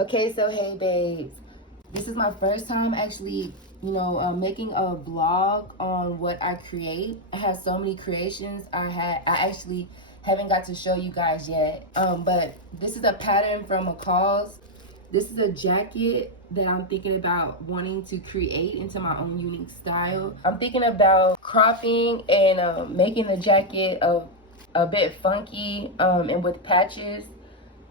Okay, so hey babes, this is my first time actually, making a vlog on what I create. I have so many creations. I actually haven't got to show you guys yet. But this is a pattern from a cause. This is a jacket that I'm thinking about wanting to create into my own unique style. I'm thinking about cropping and making the jacket a bit funky and with patches.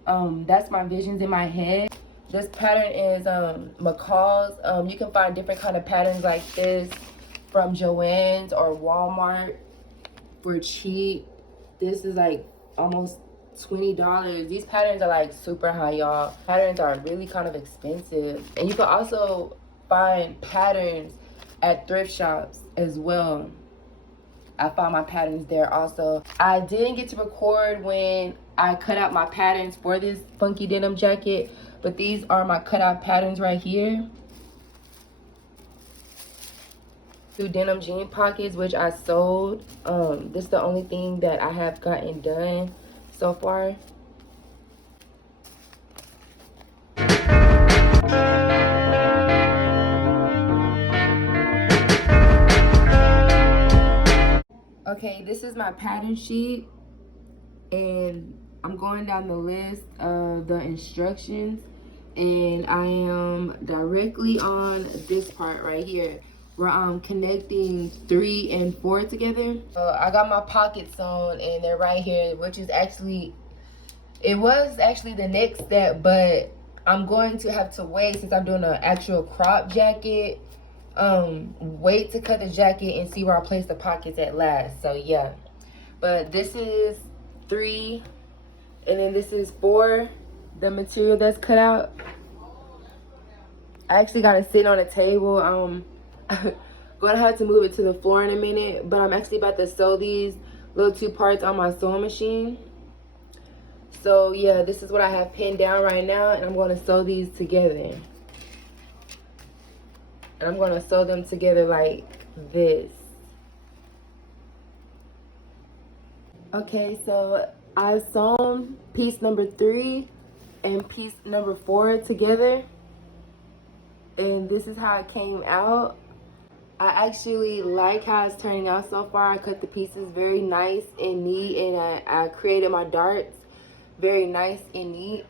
That's my visions in my head. This pattern is McCall's. You can find different kind of patterns like this from Joann's or Walmart for cheap. This is like almost $20. These patterns are like super high, y'all. Patterns are really kind of expensive. And you can also find patterns at thrift shops as well. I found my patterns there also. I didn't get to record when I cut out my patterns for this funky denim jacket, but these are my cutout patterns right here. 2 denim jean pockets, which I sold. This is the only thing that I have gotten done so far. Okay, this is my pattern sheet, and I'm going down the list of the instructions, and I am directly on this part right here where I'm connecting 3 and 4 together. I got my pockets on and they're right here, which is actually, it was actually the next step, but I'm going to have to wait since I'm doing an actual crop jacket. Wait to cut the jacket and see where I place the pockets at last. So yeah, but this is 3 and then this is 4, the material that's cut out. I actually got it sitting on a table. Gonna have to move it to the floor in a minute, but I'm actually about to sew these little 2 parts on my sewing machine. So yeah, this is what I have pinned down right now, and I'm going to sew these together. And I'm going to sew them together like this. Okay, so I've sewn piece number 3 and piece number 4 together, and this is how it came out. I actually like how it's turning out so far. I cut the pieces very nice and neat, and I created my darts very nice and neat.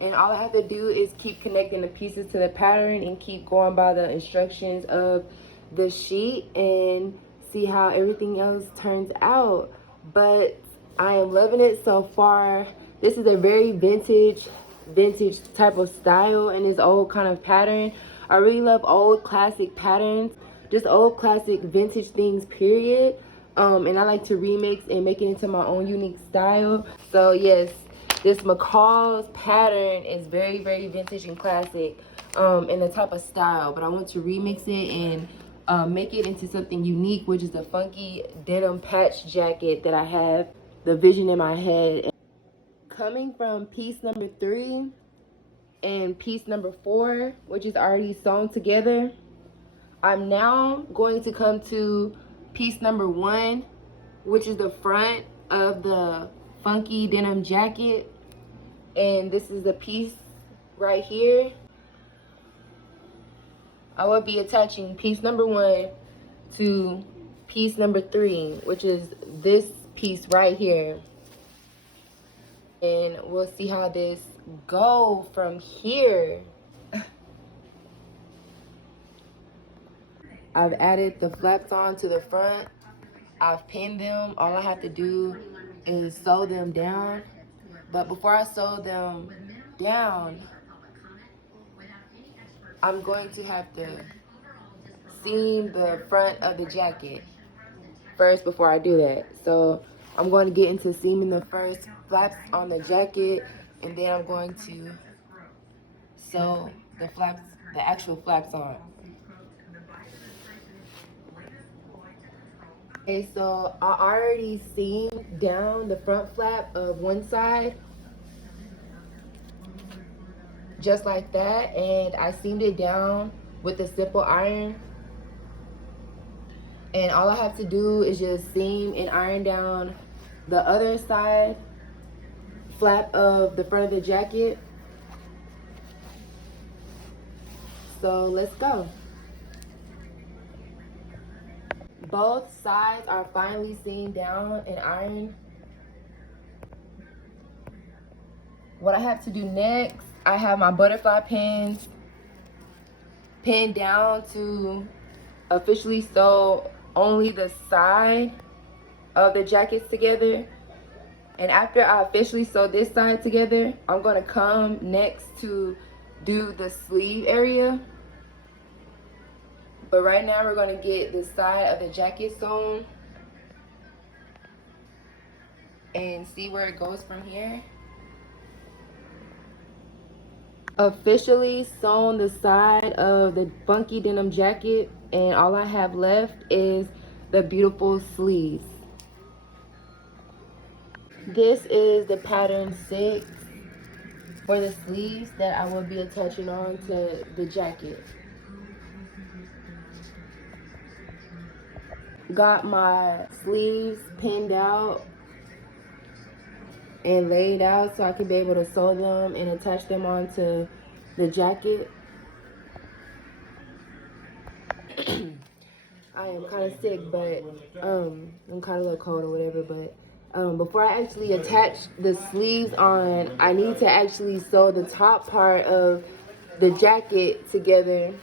And all I have to do is keep connecting the pieces to the pattern and keep going by the instructions of the sheet and see how everything else turns out. But I am loving it so far. This is a very vintage type of style in this old kind of pattern. I really love old classic patterns, just old classic vintage things, period. And I like to remix and make it into my own unique style. So yes, this McCall's pattern is very vintage and classic in the type of style, but I want to remix it and make it into something unique, which is the funky denim patch jacket that I have the vision in my head. Coming from piece number 3 and piece number 4, which is already sewn together, I'm now going to come to piece number 1, which is the front of the funky denim jacket, and this is the piece right here. I will be attaching piece number 1 to piece number 3, which is this piece right here, and we'll see how this go from here. I've added the flaps on to the front. I've pinned them. All I have to do is sew them down. But before I sew them down, I'm going to have to seam the front of the jacket first before I do that. So I'm going to get into seaming the first flaps on the jacket, and then I'm going to sew the flaps, the actual flaps on. Okay, so I already seamed down the front flap of one side, just like that, and I seamed it down with a simple iron. And all I have to do is just seam and iron down the other side flap of the front of the jacket. So let's go. Both sides are finally seamed down and ironed. What I have to do next, I have my butterfly pins pinned down to officially sew only the side of the jackets together. And after I officially sew this side together, I'm gonna come next to do the sleeve area. But right now we're gonna get the side of the jacket sewn and see where it goes from here. Officially sewn the side of the funky denim jacket, and all I have left is the beautiful sleeves. This is the pattern 6 for the sleeves that I will be attaching on to the jacket. Got my sleeves pinned out and laid out so I can be able to sew them and attach them onto the jacket. I am kind of sick, but I'm kind of a little cold or whatever, but before I actually attach the sleeves on, I need to actually sew the top part of the jacket together,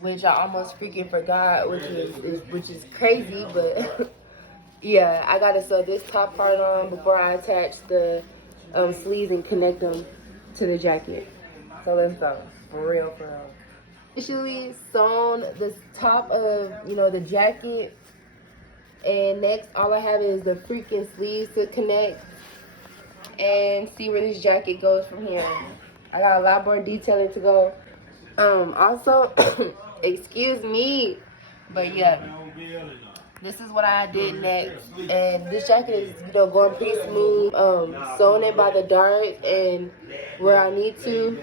which I almost freaking forgot, which is crazy, but yeah, I gotta sew this top part on before I attach the sleeves and connect them to the jacket. So let's go, for real, for real. Officially sewn the top of, the jacket, and next all I have is the freaking sleeves to connect and see where this jacket goes from here. I got a lot more detailing to go. Also, excuse me, but yeah, this is what I did next, and this jacket is, going pretty smooth. Sewn it by the dart and where I need to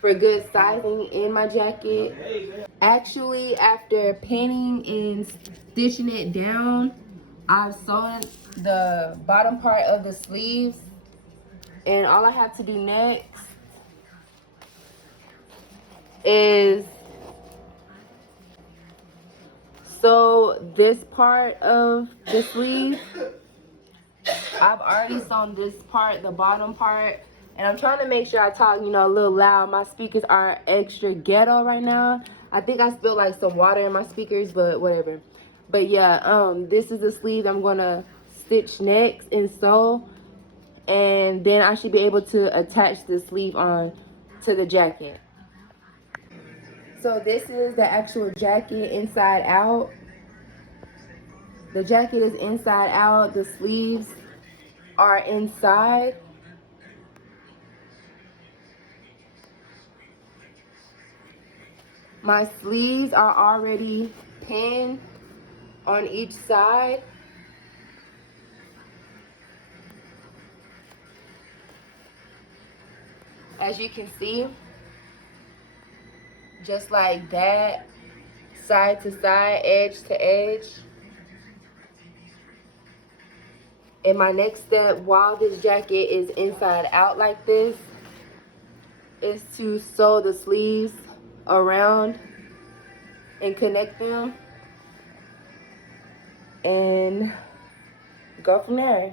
for good sizing in my jacket. Actually, after pinning and stitching it down, I've sewn the bottom part of the sleeves, and all I have to do next is sew this part of the sleeve. I've already sewn this part, the bottom part, and I'm trying to make sure I talk, a little loud. My speakers are extra ghetto right now. I think I spilled like some water in my speakers, but whatever. But yeah, this is the sleeve I'm gonna stitch next and sew, and then I should be able to attach the sleeve on to the jacket. So this is the actual jacket inside out. The jacket is inside out, the sleeves are inside. My sleeves are already pinned on each side. As you can see, just like that, side to side, edge to edge. And my next step, while this jacket is inside out like this, is to sew the sleeves around and connect them and go from there.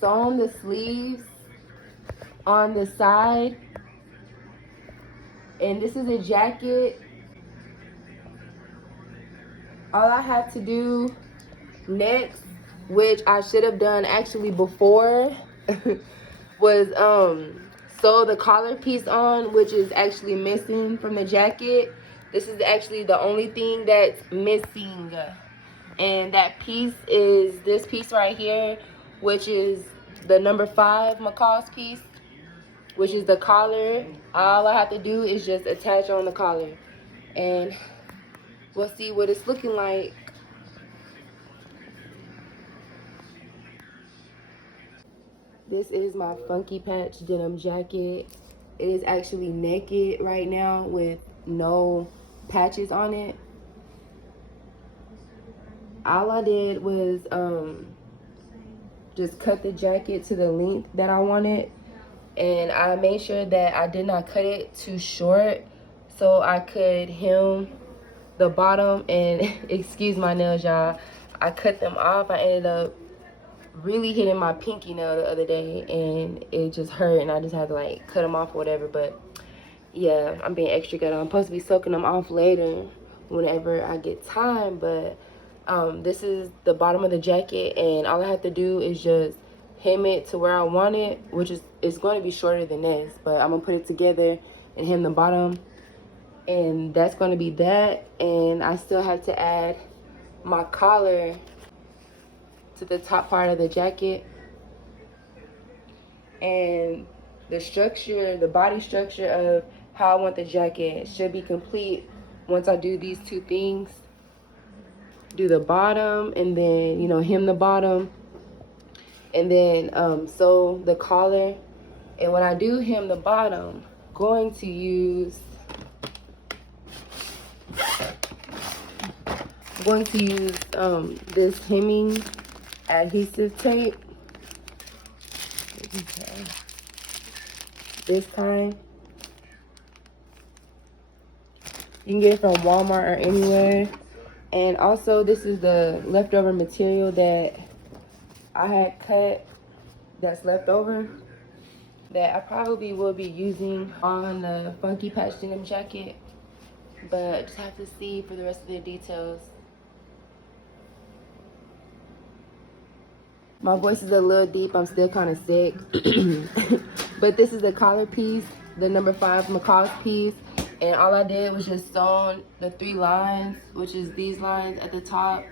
Sew the sleeves on the side, and this is a jacket. All I have to do next, which I should have done actually before, was sew the collar piece on, which is actually missing from the jacket. This is actually the only thing that's missing, and that piece is this piece right here, which is the number 5 McCall's piece, which is the collar. All I have to do is just attach on the collar, and we'll see what it's looking like. This is my funky patch denim jacket. It is actually naked right now with no patches on it. All I did was just cut the jacket to the length that I wanted. And I made sure that I did not cut it too short so I could hem the bottom. And excuse my nails, y'all, I cut them off. I ended up really hitting my pinky nail the other day and it just hurt, and I just had to like cut them off or whatever. But yeah, I'm being extra good. I'm supposed to be soaking them off later whenever I get time. But this is the bottom of the jacket, and all I have to do is just hem it to where I want it, which is it's going to be shorter than this, but I'm gonna put it together and hem the bottom, and that's going to be that. And I still have to add my collar to the top part of the jacket, and the structure, the body structure of how I want the jacket should be complete once I do these two things. Do the bottom, and then, you know, hem the bottom, and then sew the collar. And when I do hem the bottom, I'm going to use this hemming adhesive tape. Okay. This kind. You can get it from Walmart or anywhere. And also, this is the leftover material that I had cut that's left over that I probably will be using on the funky patch denim jacket, but just have to see for the rest of the details. My voice is a little deep. I'm still kind of sick. But this is the collar piece, the number 5 McCall's piece. And all I did was just sew the 3 lines, which is these lines at the top,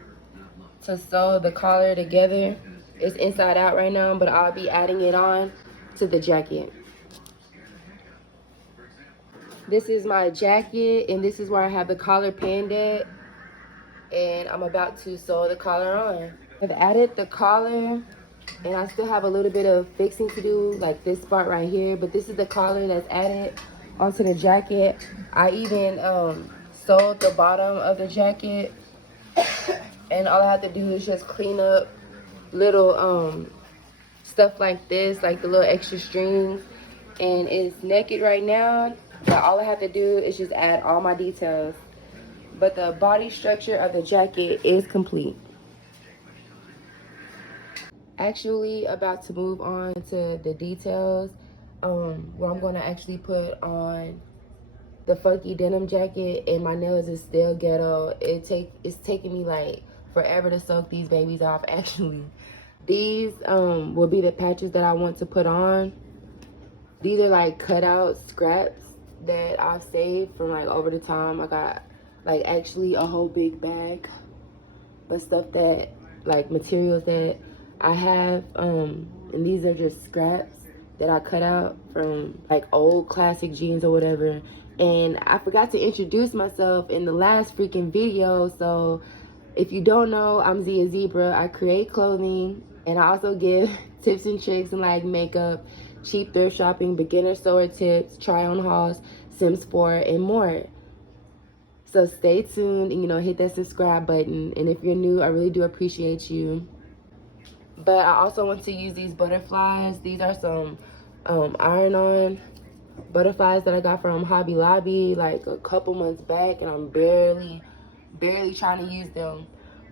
to sew the collar together. It's inside out right now, but I'll be adding it on to the jacket. This is my jacket, and this is where I have the collar pinned at. And I'm about to sew the collar on. I've added the collar, and I still have a little bit of fixing to do, like this part right here. But this is the collar that's added onto the jacket. I even sewed the bottom of the jacket, and all I have to do is just clean up little stuff like this, like the little extra strings. And it's naked right now, but all I have to do is just add all my details. But the body structure of the jacket is complete. Actually about to move on to the details, where I'm going to actually put on the funky denim jacket. And my nails is still ghetto. It's taking me like forever to soak these babies off. Actually, these will be the patches that I want to put on. These are like cutout scraps that I've saved from like over the time. I got like actually a whole big bag of stuff, that like materials that I have, and these are just scraps that I cut out from like old classic jeans or whatever. And I forgot to introduce myself in the last freaking video. So if you don't know, I'm Zia Zebra. I create clothing, and I also give tips and tricks and like makeup, cheap thrift shopping, beginner sewer tips, try on hauls, Sims 4, and more. So stay tuned and, you know, hit that subscribe button. And if you're new, I really do appreciate you. But I also want to use these butterflies. These are some iron-on butterflies that I got from Hobby Lobby like a couple months back, and I'm barely trying to use them.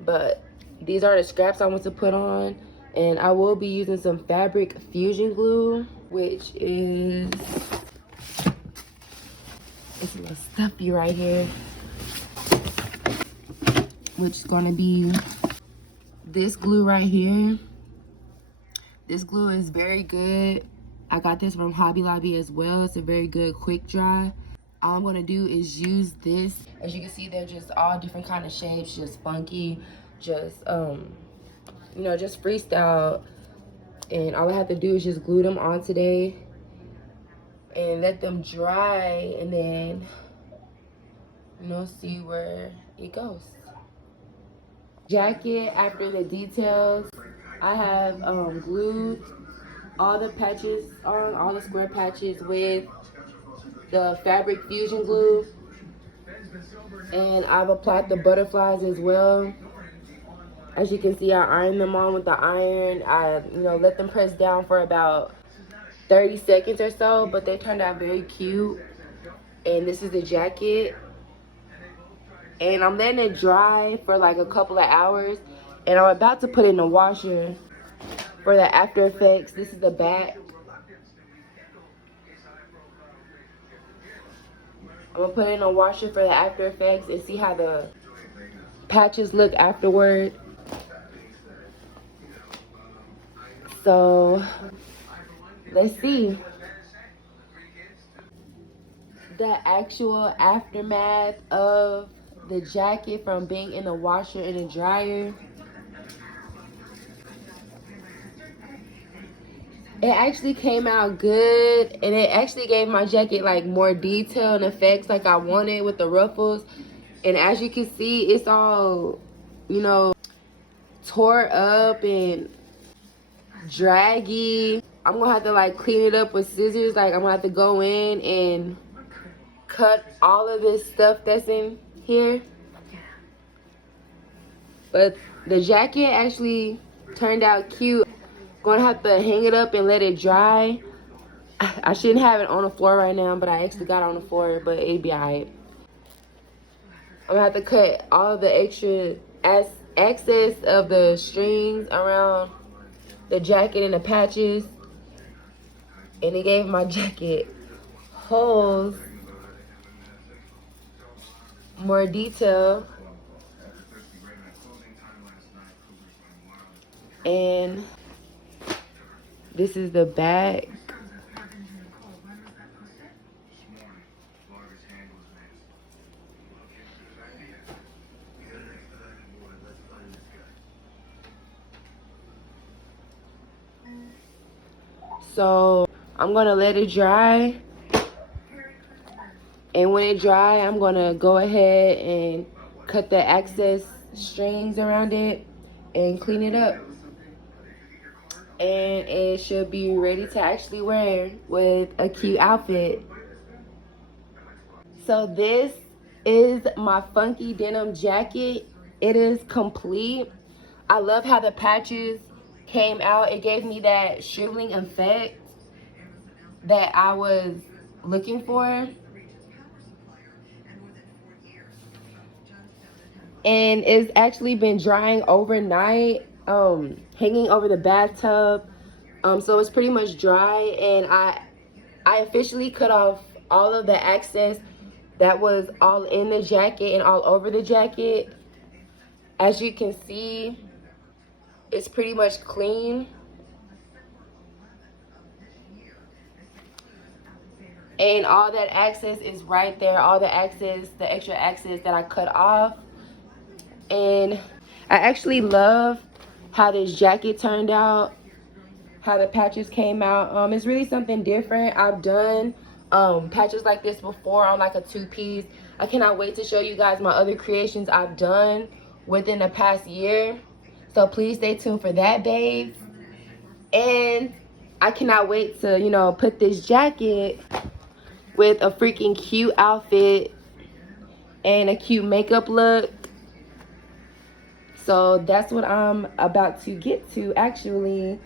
But these are the scraps I want to put on, and I will be using some fabric fusion glue, which is, it's a little stuffy right here, which is going to be this glue right here. This glue is very good. I got this from Hobby Lobby as well. It's a very good quick dry. All I'm going to do is use this. As you can see, they're just all different kind of shapes, just funky, just you know, just freestyle. And all I have to do is just glue them on today and let them dry, and then, you know, see where it goes. Jacket, after the details, I have glued all the patches on, all the square patches, with the fabric fusion glue, and I've applied the butterflies as well. As you can see, I ironed them on with the iron. I, let them press down for about 30 seconds or so, but they turned out very cute. And this is the jacket. And I'm letting it dry for like a couple of hours. And I'm about to put it in the washer for the after effects. This is the back. I'm gonna put it in a washer for the after effects and see how the patches look afterward. So let's see the actual aftermath of the jacket from being in the washer and the dryer. It actually came out good, and it actually gave my jacket like more detail and effects like I wanted with the ruffles. And as you can see, it's all, tore up and draggy. I'm gonna have to like clean it up with scissors. Like I'm gonna have to go in and cut all of this stuff that's in here. But the jacket actually turned out cute. Gonna have to hang it up and let it dry. I shouldn't have it on the floor right now, but I actually got it on the floor, but it'd be alright. I'm gonna have to cut all the extra excess of the strings around the jacket and the patches. And it gave my jacket holes, more detail. And this is the back. So I'm gonna let it dry. And when it dry, I'm gonna go ahead and cut the excess strings around it and clean it up. And it should be ready to actually wear with a cute outfit. So this is my funky denim jacket. It is complete. I love how the patches came out. It gave me that shriveling effect that I was looking for. And it's actually been drying overnight, hanging over the bathtub. So it's pretty much dry, and I officially cut off all of the excess that was all in the jacket and all over the jacket. As you can see, it's pretty much clean. And all that excess is right there. All the excess, the extra excess that I cut off. And I actually love how this jacket turned out, how the patches came out. It's really something different. I've done patches like this before on like a two-piece. I cannot wait to show you guys my other creations I've done within the past year. So please stay tuned for that, babes. And I cannot wait to, put this jacket with a freaking cute outfit and a cute makeup look. So that's what I'm about to get to actually.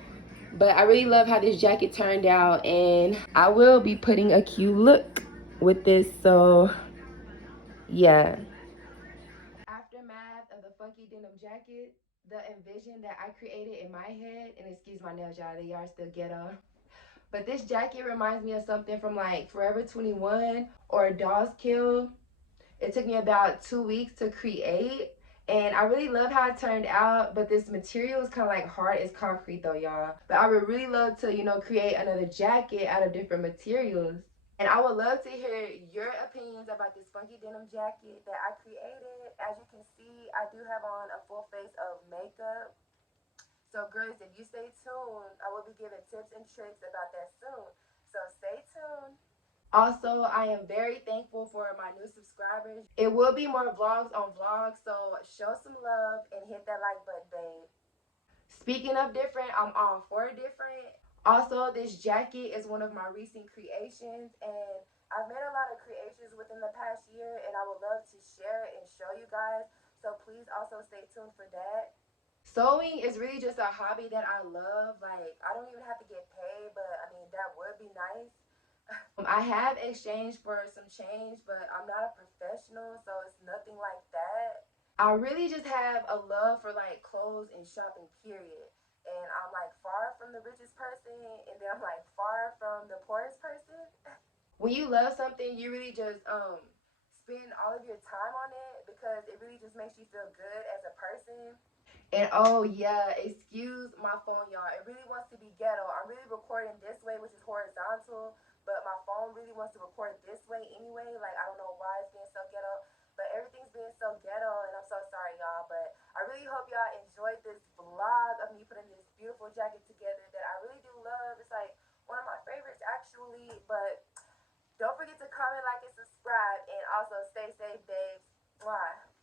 But I really love how this jacket turned out, and I will be putting a cute look with this. So yeah. Aftermath of the funky denim jacket, the envision that I created in my head, and excuse my nails, y'all, they are still ghetto. But this jacket reminds me of something from like Forever 21 or Dawes Kill. It took me about 2 weeks to create. And I really love how it turned out, but this material is kind of like hard as concrete though, y'all. But I would really love to, create another jacket out of different materials. And I would love to hear your opinions about this funky denim jacket that I created. As you can see, I do have on a full face of makeup. So girls, if you stay tuned, I will be giving tips and tricks about that soon. So stay tuned. Also, I am very thankful for my new subscribers. It will be more vlogs on vlogs, so show some love and hit that like button, babe. Speaking of different, I'm all for different. Also, this jacket is one of my recent creations, and I've made a lot of creations within the past year, and I would love to share and show you guys. So please also stay tuned for that. Sewing is really just a hobby that I love. Like, I don't even have to get paid, but I mean, that would be nice. I have exchanged for some change, but I'm not a professional, so it's nothing like that. I really just have a love for like clothes and shopping, period. And I'm like far from the richest person, and then I'm like far from the poorest person. When you love something, you really just spend all of your time on it because it really just makes you feel good as a person. And oh yeah, excuse my phone, y'all. It really wants to be ghetto. I'm really recording this way, which is horizontal, but my phone really wants to record this way anyway. Like, I don't know why it's being so ghetto, but everything's being so ghetto, and I'm so sorry, y'all. But I really hope y'all enjoyed this vlog of me putting this beautiful jacket together that I really do love. It's like one of my favorites, actually. But don't forget to comment, like, and subscribe, and also stay safe, babes. Mwah.